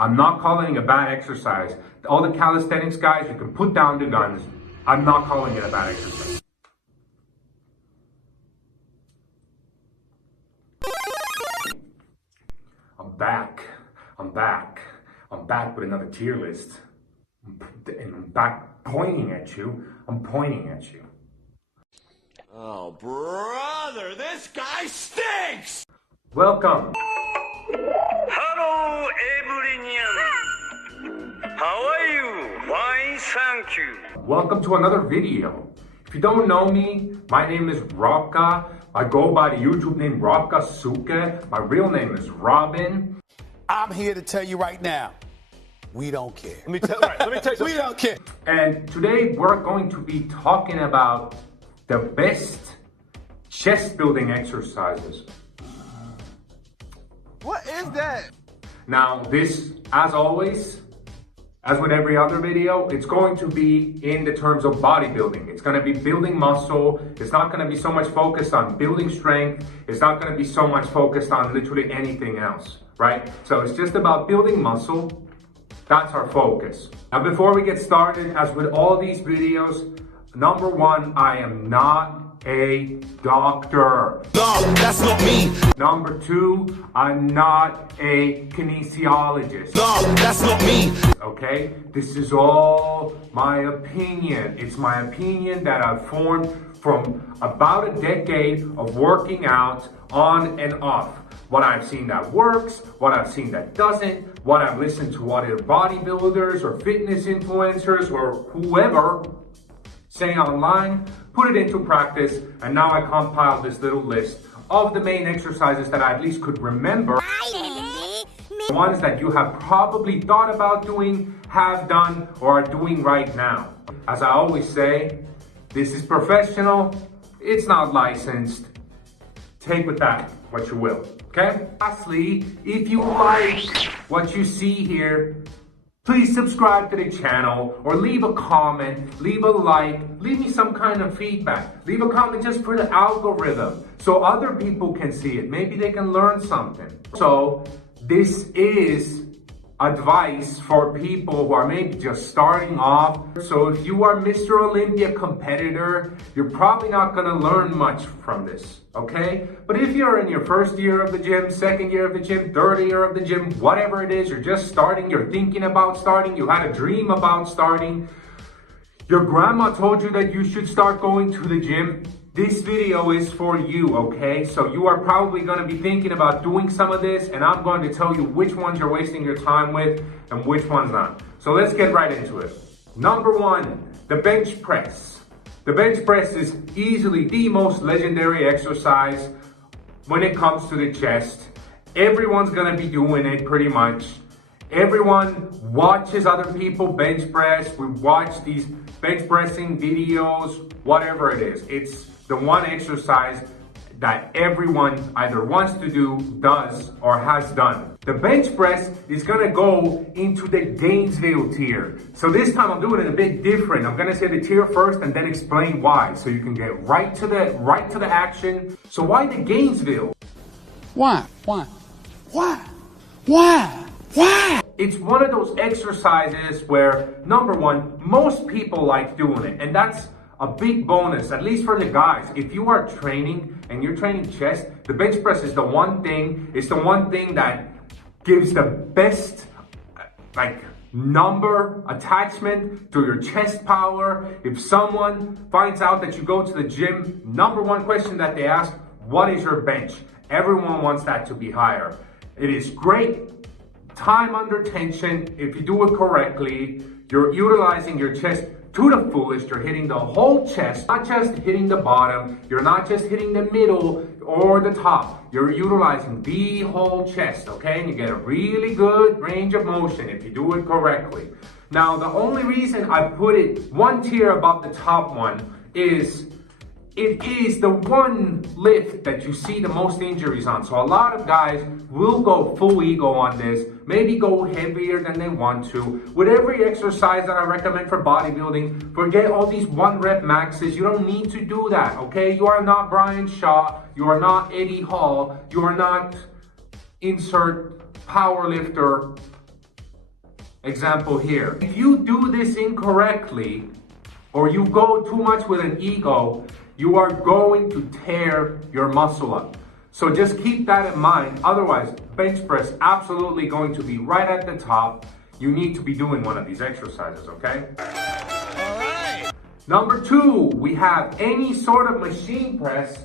I'm not calling it a bad exercise. All the calisthenics guys, you can put down the guns. I'm not calling it a bad exercise. I'm back with another tier list. And I'm back pointing at you. I'm pointing at you. Oh, brother, this guy stinks! Welcome. Hello, everyone. How are you? Fine, thank you. Welcome to another video. If you don't know me, my name is Robka. I go by the YouTube name Robka Suke. My real name is Robin. I'm here to tell you right now, we don't care. Let me tell you We don't care. And today we're going to be talking about the best chest building exercises. What is that? Now this, as always, as with every other video, it's going to be in the terms of bodybuilding. It's going to be building muscle. It's not going to be so much focused on building strength. It's not going to be so much focused on literally anything else, right? So it's just about building muscle. That's our focus. Now, before we get started, as with all these videos, number one, I am not a doctor. No, that's not me. Number two, I'm not a kinesiologist. No, that's not me. Okay? This is all my opinion. It's my opinion that I've formed from about a decade of working out on and off. What I've seen that works, what I've seen that doesn't, what I've listened to other bodybuilders or fitness influencers or whoever say online, put it into practice, and now I compiled this little list of the main exercises that I at least could remember. Ones that you have probably thought about doing, have done, or are doing right now. As I always say, this is professional, it's not licensed. Take with that what you will, okay? Lastly, if you like what you see here, please subscribe to the channel or leave a comment, leave a like, leave me some kind of feedback. Leave a comment just for the algorithm so other people can see it. Maybe they can learn something. So this is advice for people who are maybe just starting off. So if you are Mr. Olympia competitor, you're probably not gonna learn much from this, okay? But if you're in your first year of the gym, second year of the gym, third year of the gym, whatever it is, you're just starting, you're thinking about starting, you had a dream about starting, your grandma told you that you should start going to the gym, this video is for you, okay? So you are probably gonna be thinking about doing some of this, and I'm going to tell you which ones you're wasting your time with and which ones not. So let's get right into it. Number one, the bench press. The bench press is easily the most legendary exercise when it comes to the chest. Everyone's gonna be doing it pretty much. Everyone watches other people bench press. We watch these bench pressing videos, whatever it is. It's the one exercise that everyone either wants to do, does, or has done. The bench press is gonna go into the Gainesville tier. So this time I'm doing it a bit different. I'm gonna say the tier first and then explain why, so you can get right to the action. So why the Gainesville? Why? It's one of those exercises where, number one, most people like doing it, and that's a big bonus, at least for the guys. If you are training and you're training chest, the bench press is the one thing, it's the one thing that gives the best number attachment to your chest power. If someone finds out that you go to the gym, number one question that they ask, what is your bench? Everyone wants that to be higher. It is great time under tension. If you do it correctly, you're utilizing your chest to the fullest. You're hitting the whole chest, not just hitting the bottom. You're not just hitting the middle or the top. You're utilizing the whole chest, okay? And you get a really good range of motion if you do it correctly. Now, the only reason I put it one tier above the top one is it is the one lift that you see the most injuries on. So a lot of guys will go full ego on this, maybe go heavier than they want to. With every exercise that I recommend for bodybuilding, forget all these 1 rep maxes. You don't need to do that, okay? You are not Brian Shaw, you are not Eddie Hall, you are not insert power lifter Example here. If you do this incorrectly, or you go too much with an ego, you are going to tear your muscle up. So just keep that in mind. Otherwise, bench press absolutely going to be right at the top. You need to be doing one of these exercises, okay? All right. Number 2, we have any sort of machine press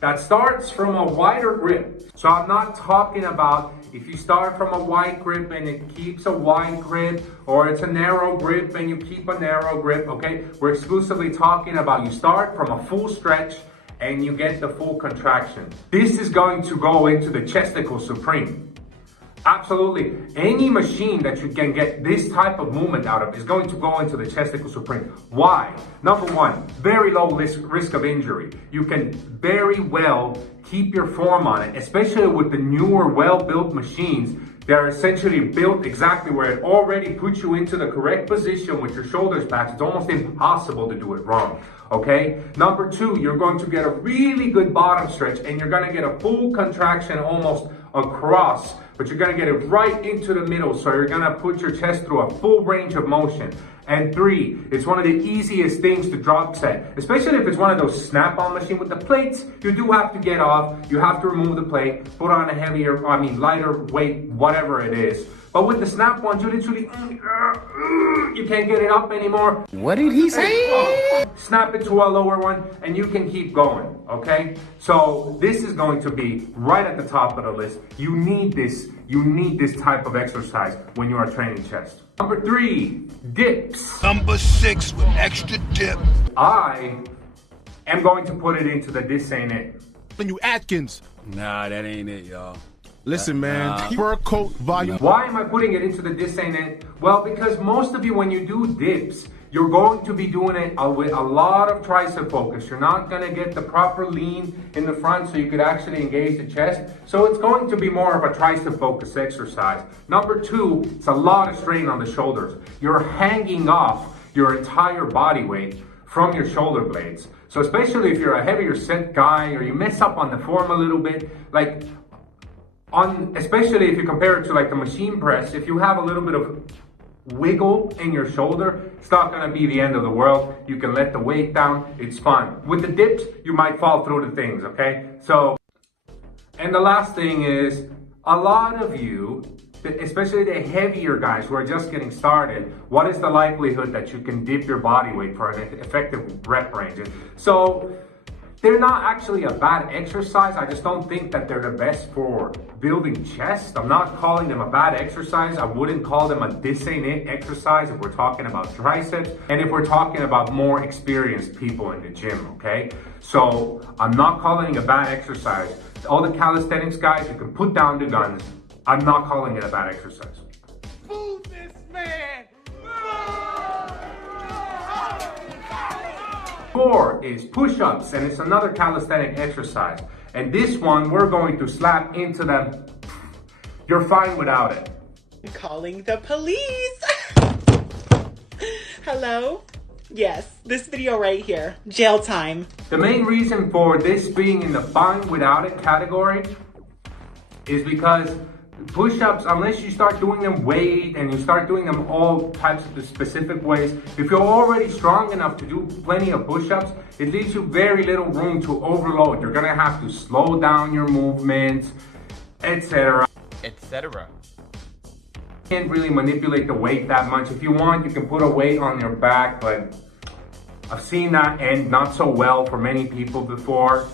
that starts from a wider grip. So I'm not talking about if you start from a wide grip and it keeps a wide grip, or it's a narrow grip and you keep a narrow grip, okay? We're exclusively talking about you start from a full stretch and you get the full contraction. This is going to go into the chesticle supreme. Absolutely. Any machine that you can get this type of movement out of is going to go into the chesticle supreme. Why? Number 1, very low risk of injury. You can very well keep your form on it, especially with the newer, well-built machines. They're essentially built exactly where it already puts you into the correct position with your shoulders back. It's almost impossible to do it wrong, okay? Number 2, you're going to get a really good bottom stretch and you're gonna get a full contraction almost across, but you're gonna get it right into the middle, so you're gonna put your chest through a full range of motion. And 3, it's one of the easiest things to drop set, especially if it's one of those snap-on machines with the plates. You do have to get off, you have to remove the plate, put on a lighter weight, whatever it is. But with the snap ones, you literally, you can't get it up anymore. What did he say? Snap it to a lower one and you can keep going, okay? So this is going to be right at the top of the list. You need this type of exercise when you are training chest. Number 3, dips. Number 6 with extra dip. I am going to put it into the this ain't it. And you Atkins. Nah, that ain't it, y'all. Listen, man, fur coat volume. Why am I putting it into the this ain't it? Well, because most of you, when you do dips, you're going to be doing it with a lot of tricep focus. You're not going to get the proper lean in the front so you could actually engage the chest. So it's going to be more of a tricep focus exercise. Number 2, it's a lot of strain on the shoulders. You're hanging off your entire body weight from your shoulder blades. So especially if you're a heavier set guy or you mess up on the form a little bit, especially if you compare it to like the machine press, if you have a little bit of wiggle in your shoulder, it's not going to be the end of the world. You can let the weight down, it's fine. With the dips, you might fall through the things, okay? So, and the last thing is, a lot of you, especially the heavier guys who are just getting started, what is the likelihood that you can dip your body weight for an effective rep range? So, they're not actually a bad exercise. I just don't think that they're the best for building chest. I'm not calling them a bad exercise. I wouldn't call them a this ain't it exercise if we're talking about triceps and if we're talking about more experienced people in the gym, okay? So I'm not calling it a bad exercise. All the calisthenics guys, you can put down the guns. I'm not calling it a bad exercise. Move this man. 4 is push-ups, and it's another calisthenic exercise. And this one, we're going to slap into them. You're fine without it. Calling the police. Hello? Yes, this video right here. Jail time. The main reason for this being in the fine without it category is because push-ups, unless you start doing them weight and you start doing them all types of specific ways, if you're already strong enough to do plenty of push-ups, it leaves you very little room to overload. You're gonna have to slow down your movements, etc. etc. You can't really manipulate the weight that much. If you want, you can put a weight on your back, but I've seen that end not so well for many people before.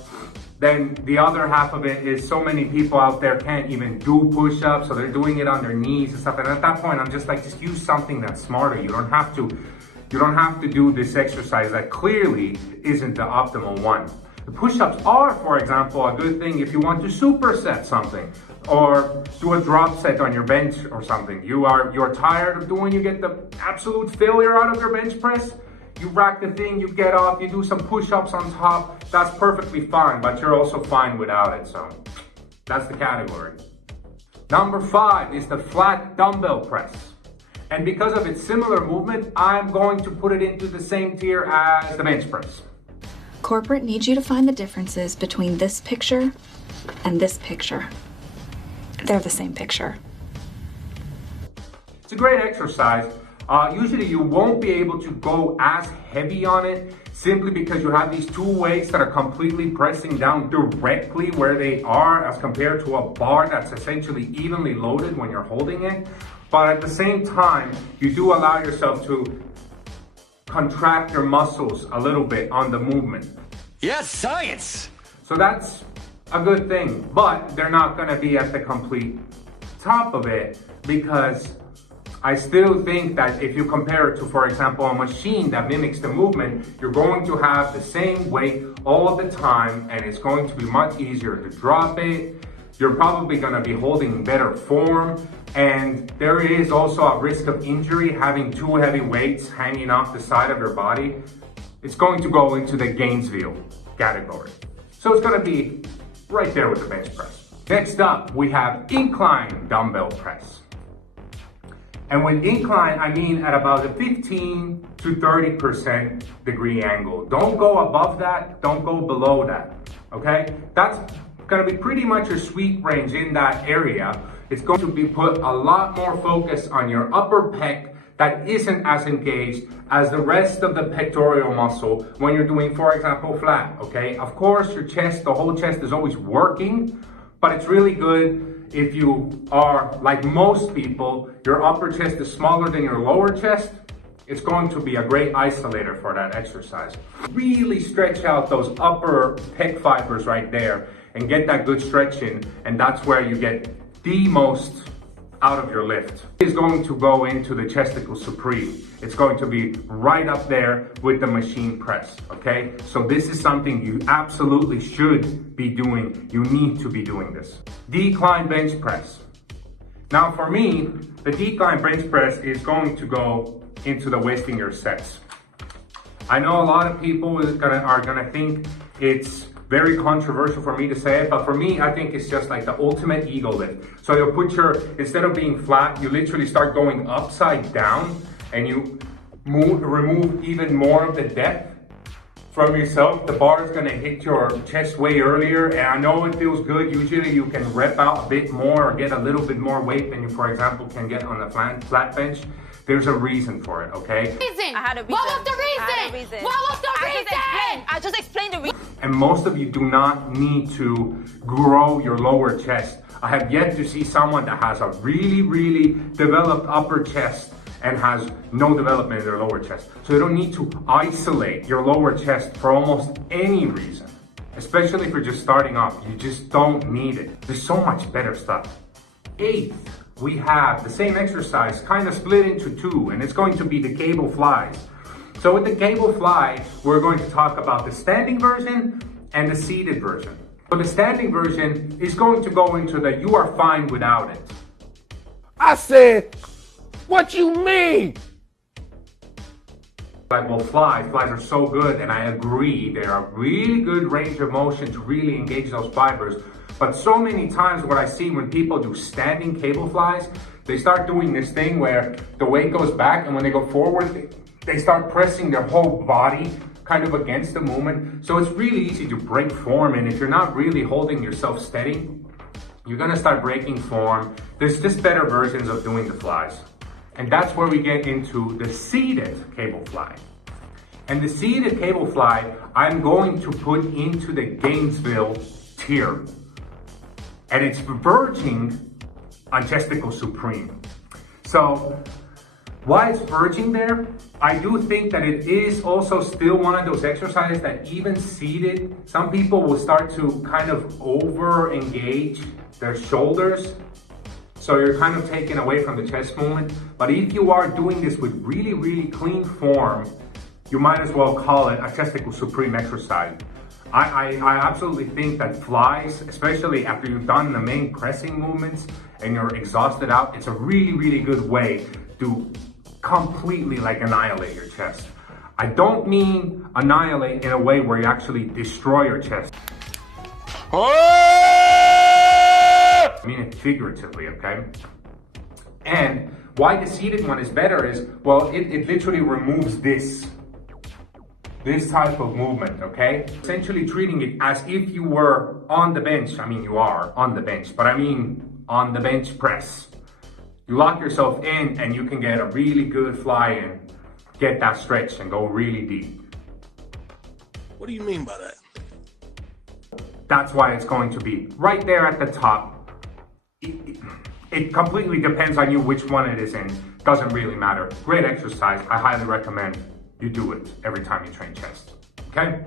Then the other half of it is so many people out there can't even do push-ups, so they're doing it on their knees and stuff. And at that point, I'm just like, just use something that's smarter. You don't have to do this exercise that clearly isn't the optimal one. The push-ups are, for example, a good thing if you want to superset something or do a drop set on your bench or something. You're tired of doing, you get the absolute failure out of your bench press. You rack the thing, you get off, you do some push-ups on top. That's perfectly fine, but you're also fine without it. So that's the category. Number 5 is the flat dumbbell press. And because of its similar movement, I'm going to put it into the same tier as the bench press. Corporate needs you to find the differences between this picture and this picture. They're the same picture. It's a great exercise. Usually you won't be able to go as heavy on it simply because you have these two weights that are completely pressing down directly where they are as compared to a bar that's essentially evenly loaded when you're holding it. But at the same time, you do allow yourself to contract your muscles a little bit on the movement. Yes, science! So that's a good thing, but they're not gonna be at the complete top of it because I still think that if you compare it to, for example, a machine that mimics the movement, you're going to have the same weight all the time and it's going to be much easier to drop it. You're probably gonna be holding better form, and there is also a risk of injury having two heavy weights hanging off the side of your body. It's going to go into the Gainesville category. So it's gonna be right there with the bench press. Next up, we have incline dumbbell press. And with incline, I mean at about a 15 to 30% degree angle. Don't go above that, don't go below that, okay? That's gonna be pretty much your sweet range in that area. It's going to be put a lot more focus on your upper pec that isn't as engaged as the rest of the pectoral muscle when you're doing, for example, flat, okay? Of course, your chest, the whole chest is always working, but it's really good if you are, like most people, your upper chest is smaller than your lower chest. It's going to be a great isolator for that exercise. Really stretch out those upper pec fibers right there and get that good stretching, and that's where you get the most out of your lift. It's going to go into the chesticle supreme. It's going to be right up there with the machine press, okay? So this is something you absolutely should be doing. You need to be doing this. Decline bench press. Now for me, the decline bench press is going to go into the wasting your sets. I know a lot of people are gonna think it's very controversial for me to say it, but for me, I think it's just like the ultimate ego lift. So you'll put instead of being flat, you literally start going upside down and you remove even more of the depth from yourself. The bar is gonna hit your chest way earlier, and I know it feels good. Usually you can rep out a bit more or get a little bit more weight than you, for example, can get on the flat bench. There's a reason for it, okay? I had a reason. What was the reason? What was the reason? I just explained the reason. And most of you do not need to grow your lower chest. I have yet to see someone that has a really, really developed upper chest and has no development in their lower chest. So you don't need to isolate your lower chest for almost any reason, especially if you're just starting off. You just don't need it. There's so much better stuff. Eighth, we have the same exercise kind of split into two, and it's going to be the cable flies. So with the cable fly, we're going to talk about the standing version and the seated version. So the standing version is going to go into the you are fine without it. I said, what you mean? Like, well, flies are so good, and I agree. They're a really good range of motion to really engage those fibers. But so many times what I see when people do standing cable flies, they start doing this thing where the weight goes back, and when they go forward, they start pressing their whole body kind of against the movement. So it's really easy to break form, and if you're not really holding yourself steady, you're gonna start breaking form. There's just better versions of doing the flies. And that's where we get into the seated cable fly. And the seated cable fly, I'm going to put into the Gainesville tier. And it's verging on chesticle supreme. So why it's verging there? I do think that it is also still one of those exercises that even seated, some people will start to kind of over engage their shoulders. So you're kind of taken away from the chest movement. But if you are doing this with really, really clean form, you might as well call it a chesticle supreme exercise. I absolutely think that flies, especially after you've done the main pressing movements and you're exhausted out, it's a really, really good way to completely like annihilate your chest. I don't mean annihilate in a way where you actually destroy your chest. I mean it figuratively, okay? And why the seated one is better is, well, it literally removes this type of movement, okay? Essentially treating it as if you were on the bench. I mean, you are on the bench, but I mean on the bench press. You lock yourself in and you can get a really good fly in, get that stretch and go really deep. What do you mean by that? That's why it's going to be right there at the top. It completely depends on you which one it is in. Doesn't really matter. Great exercise. I highly recommend you do it every time you train chest. Okay?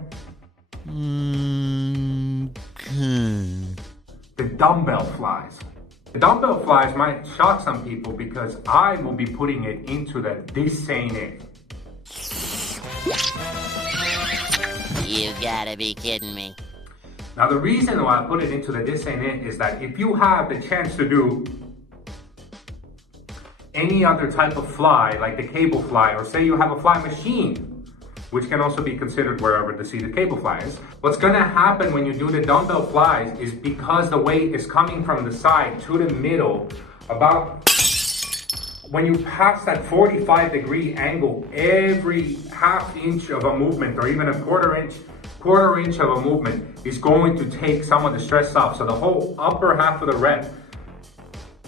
The dumbbell flies. The dumbbell flies might shock some people because I will be putting it into the this ain't it. You gotta be kidding me. Now the reason why I put it into the this ain't it is that if you have the chance to do any other type of fly, like the cable fly, or say you have a fly machine, which can also be considered wherever the seated cable fly is. What's gonna happen when you do the dumbbell flies is because the weight is coming from the side to the middle, about when you pass that 45-degree angle, every half inch of a movement or even a quarter inch of a movement is going to take some of the stress off. So the whole upper half of the rep,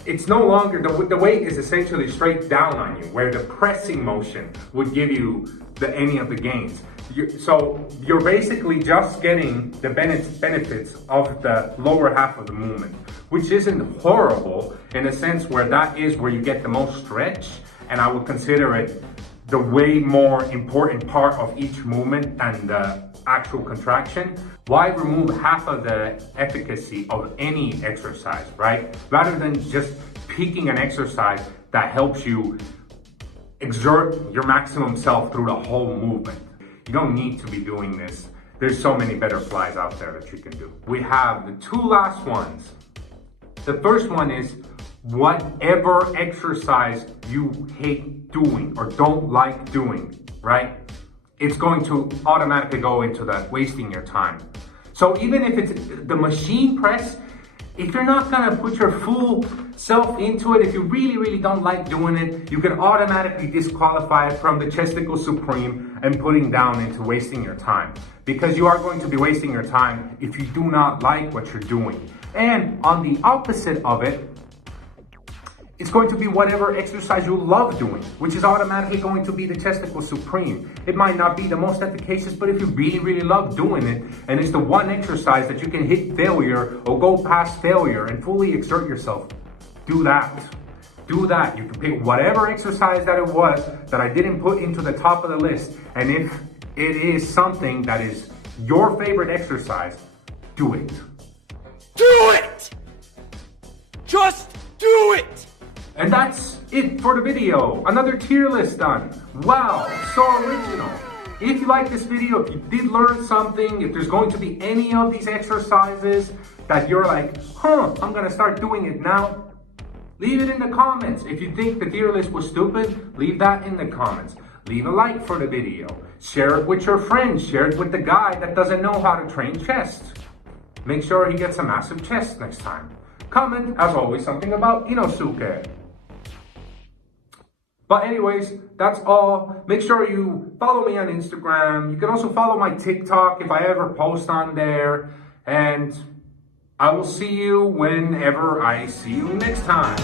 it's no longer, the weight is essentially straight down on you, where the pressing motion would give you any of the gains. So you're basically just getting the benefits of the lower half of the movement, which isn't horrible in a sense where that is where you get the most stretch, and I would consider it the way more important part of each movement than the actual contraction. Why remove half of the efficacy of any exercise, right? Rather than just picking an exercise that helps you exert your maximum self through the whole movement. You don't need to be doing this. There's so many better flies out there that you can do. We have the two last ones. The first one is whatever exercise you hate doing or don't like doing, right? It's going to automatically go into that wasting your time. So even if it's the machine press, if you're not gonna put your full self into it, if you really, really don't like doing it, you can automatically disqualify it from the chesticle supreme and putting down into wasting your time. Because you are going to be wasting your time if you do not like what you're doing. And on the opposite of it, it's going to be whatever exercise you love doing, which is automatically going to be the chesticle supreme. It might not be the most efficacious, but if you really, really love doing it, and it's the one exercise that you can hit failure or go past failure and fully exert yourself, do that. Do that. You can pick whatever exercise that it was that I didn't put into the top of the list. And if it is something that is your favorite exercise, do it. Do it! Just do it! And that's it for the video. Another tier list done. Wow, so original. If you like this video, if you did learn something, if there's going to be any of these exercises that you're like, I'm gonna start doing it now, leave it in the comments. If you think the tier list was stupid, leave that in the comments. Leave a like for the video. Share it with your friends. Share it with the guy that doesn't know how to train chest. Make sure he gets a massive chest next time. Comment, as always, something about Inosuke. But anyways, that's all. Make sure you follow me on Instagram. You can also follow my TikTok if I ever post on there. And I will see you whenever I see you next time.